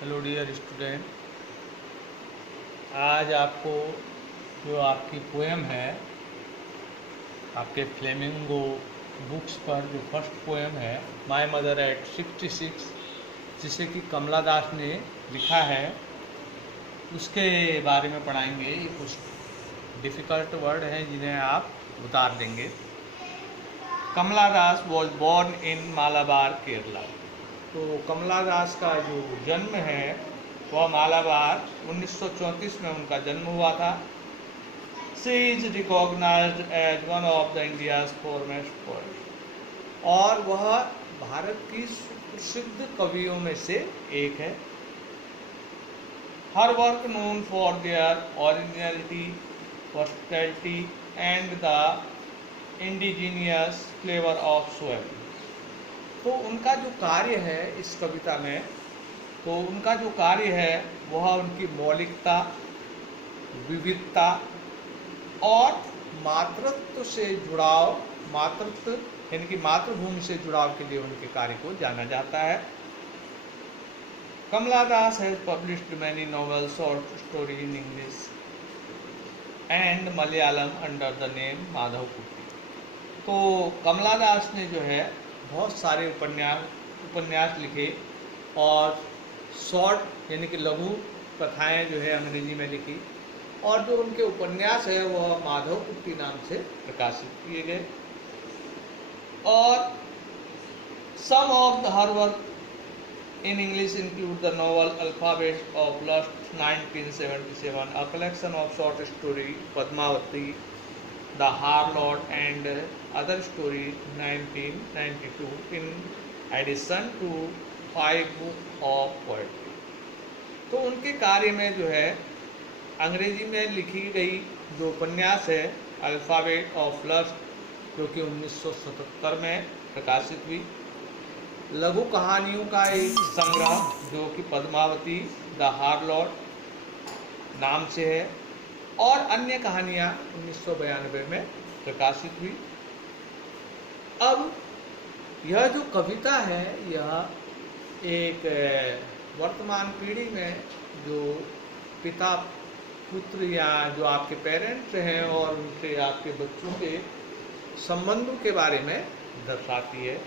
Hello dear student. आज आपको जो आपकी पोएम है, आपके फ्लेमिंगो बुक्स पर जो फर्स्ट पोएम है माय मदर एट 66, जिसे कि कमला दास ने लिखा है, उसके बारे में पढ़ाएंगे। ये कुछ डिफ़िकल्ट वर्ड हैं जिन्हें आप उतार देंगे। Kamala Das was born in Malabar, Kerala. तो कमला दास का जो जन्म है वह मालाबार 1934 में उनका जन्म हुआ था। She is recognised as one of the India's foremost poet, और वह भारत की सुप्रसिद्ध कवियों में से एक है। Her work known for their originality, versatility and the indigenous flavour of soil. तो उनका जो कार्य है इस कविता में, तो उनका जो कार्य है वह उनकी मौलिकता, विविधता और मातृत्व से जुड़ाव, मातृत्व यानी कि मातृभूमि से जुड़ाव के लिए उनके कार्य को जाना जाता है। Kamala Das has published many novels, short story in English and Malayalam under the name Madhav Kutty. तो कमला दास ने जो है बहुत सारे उपन्यास लिखे और शॉर्ट यानी कि लघु कथाएं जो है अंग्रेजी में लिखी, और जो उनके उपन्यास है वह माधव कुट्टी नाम से प्रकाशित किए गए। और some of the her work in English include the novel alphabet of lust 1977, a collection of short story Padmavati, the harlot and other story 1992 in addition to 5 book of poetry. तो उनके कार्य में जो है अंग्रेजी में लिखी गई जो उपन्यास है अल्फ़ाबेट ऑफ लस्ट, जो कि 1977 में प्रकाशित हुई, लघु कहानियों का एक संग्रह जो कि पद्मावती द हार्लॉट नाम से है, और अन्य कहानियाँ 1992 में प्रकाशित हुई। अब यह जो कविता है यह एक वर्तमान पीढ़ी में जो पिता पुत्र या जो आपके पेरेंट्स हैं और उनसे आपके बच्चों के संबंधों के बारे में दर्शाती है।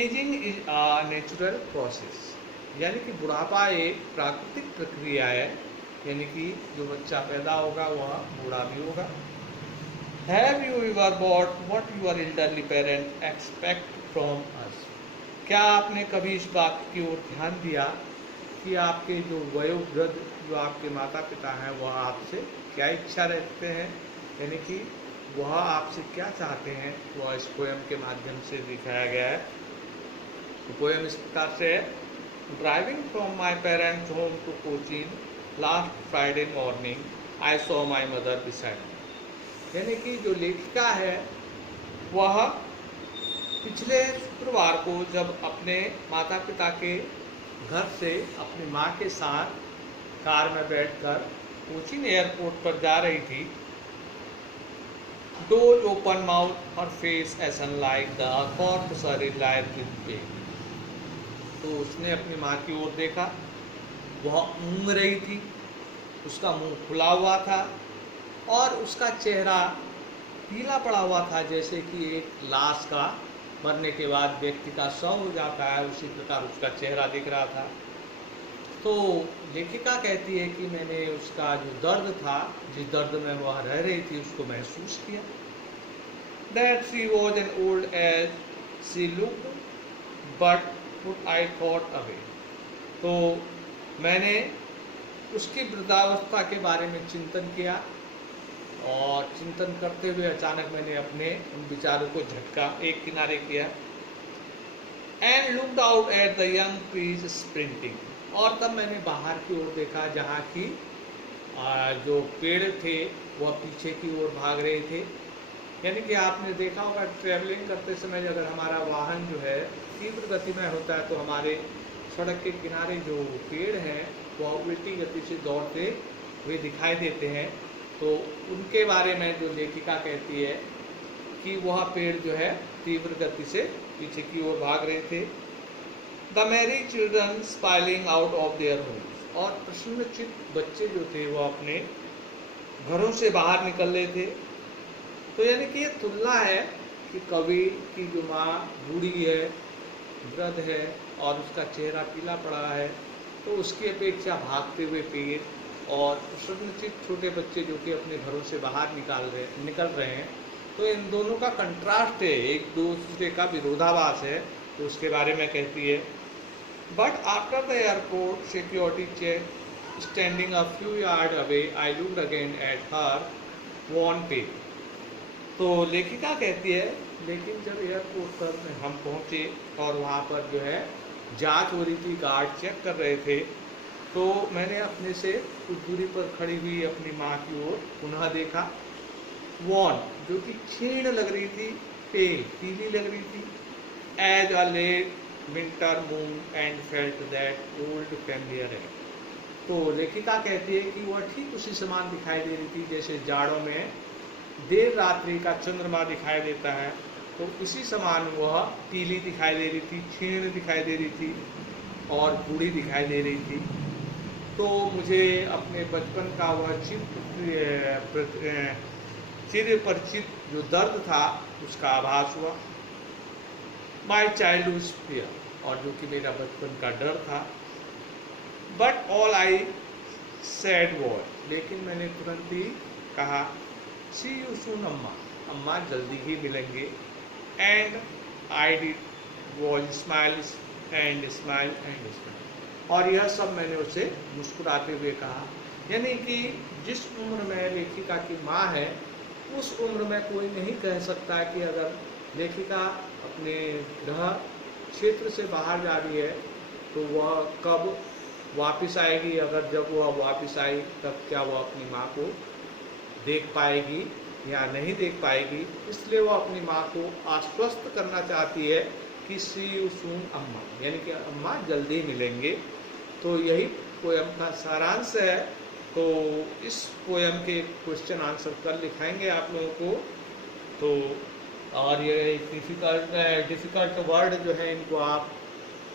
Ageing is a natural process, यानी कि बुढ़ापा एक प्राकृतिक प्रक्रिया है, यानी कि जो बच्चा पैदा होगा वह बूढ़ा भी होगा। Have you ever bot what your elderly parent expect from us? क्या आपने कभी इस बात की ओर ध्यान दिया कि आपके जो वयोवृद्ध जो आपके माता पिता हैं वह आपसे क्या इच्छा रखते हैं, यानी कि वह आपसे क्या चाहते हैं, वह इस पोएम के माध्यम से दिखाया गया है। तो पोएम इस प्रकार से है। Driving from my parents home to Cochin last Friday morning I saw my mother beside me, यानी कि जो लेखिका है वह पिछले शुक्रवार को जब अपने माता पिता के घर से अपनी माँ के साथ कार में बैठकर कोचीन एयरपोर्ट पर जा रही थी, door open mouth, her face ashen like the corpse are relive with pain. तो उसने अपनी माँ की ओर देखा, वह ऊँग रही थी, उसका मुंह खुला हुआ था और उसका चेहरा पीला पड़ा हुआ था, जैसे कि एक लाश का मरने के बाद व्यक्ति का शव हो जाता है, उसी प्रकार उसका चेहरा दिख रहा था। तो लेखिका कहती है कि मैंने उसका जो दर्द था, जिस दर्द में वह रह रही थी, उसको महसूस किया। That she was an old as she looked, but put I thought away। तो मैंने उसकी वृद्धावस्था के बारे में चिंतन किया, और चिंतन करते हुए अचानक मैंने अपने उन विचारों को झटका एक किनारे किया। And looked out at the young trees sprinting, और तब मैंने बाहर की ओर देखा जहाँ की जो पेड़ थे वह पीछे की ओर भाग रहे थे। यानी कि आपने देखा होगा ट्रैवलिंग करते समय अगर हमारा वाहन जो है तीव्र गति में होता है तो हमारे सड़क के किनारे जो पेड़ हैं वह उल्टी गति से दौड़ते हुए दिखाई देते हैं। तो उनके बारे में जो लेखिका कहती है कि वह पेड़ जो है तीव्र गति से पीछे की ओर भाग रहे थे। The Mary children spoiling out of their homes, और प्रसन्नचित्त बच्चे जो थे वो अपने घरों से बाहर निकल रहे थे। तो यानी कि ये तुलना है कि कवि की जो माँ बूढ़ी है, वृद्ध है और उसका चेहरा पीला पड़ा है, तो उसकी अपेक्षा भागते हुए पेड़ और प्रसन्नचित्त छोटे बच्चे जो कि अपने घरों से बाहर निकल रहे हैं, तो इन दोनों का कंट्रास्ट है, एक दूसरे का विरोधाभास है। तो उसके बारे में कहती है, but after the airport security check standing a few yard away I looked again at her wan pale. तो लेखिका कहती है, लेकिन जब एयरपोर्ट पर हम पहुंचे और वहाँ पर जो है जांच हो रही थी, गार्ड चेक कर रहे थे, तो मैंने अपने से कुछ दूरी पर खड़ी हुई अपनी माँ की ओर पुनः देखा। वॉन जो कि क्षीण लग रही थी, पेल पीली लग रही थी, as a late winter moon and felt that old familiar है। तो लेखिका कहती है कि वह ठीक उसी समान दिखाई दे रही थी जैसे जाड़ों में देर रात्रि का चंद्रमा दिखाई देता है, तो इसी समान वह पीली दिखाई दे रही थी, क्षीण दिखाई दे रही थी और बूढ़ी दिखाई दे रही थी। तो मुझे अपने बचपन का वह चिर परिचित जो दर्द था उसका आभास हुआ। माई चाइल्डहुड फियर, और जो कि मेरा बचपन का डर था। But all I sad was, लेकिन मैंने तुरंत ही कहा, सी यू सून अम्मा, अम्मा जल्दी ही मिलेंगे। And I did was smile and smile and smile, और यह सब मैंने उसे मुस्कुराते हुए कहा। यानी कि जिस उम्र में लेखिका की माँ है, उस उम्र में कोई नहीं कह सकता कि अगर लेखिका अपने गृह क्षेत्र से बाहर जा रही है तो वह कब वापस आएगी, अगर जब वह वापस आई तब क्या वह अपनी माँ को देख पाएगी या नहीं देख पाएगी। इसलिए वह अपनी माँ को आश्वस्त करना चाहती है कि सी यू सून अम्मा, यानी कि अम्मा जल्दी मिलेंगे। तो यही पोयम का सारांश है। तो इस पोयम के क्वेश्चन आंसर कल लिखाएंगे आप लोगों को। तो और ये डिफ़िकल्ट वर्ड जो है इनको आप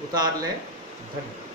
उतार लें। धन्यवाद।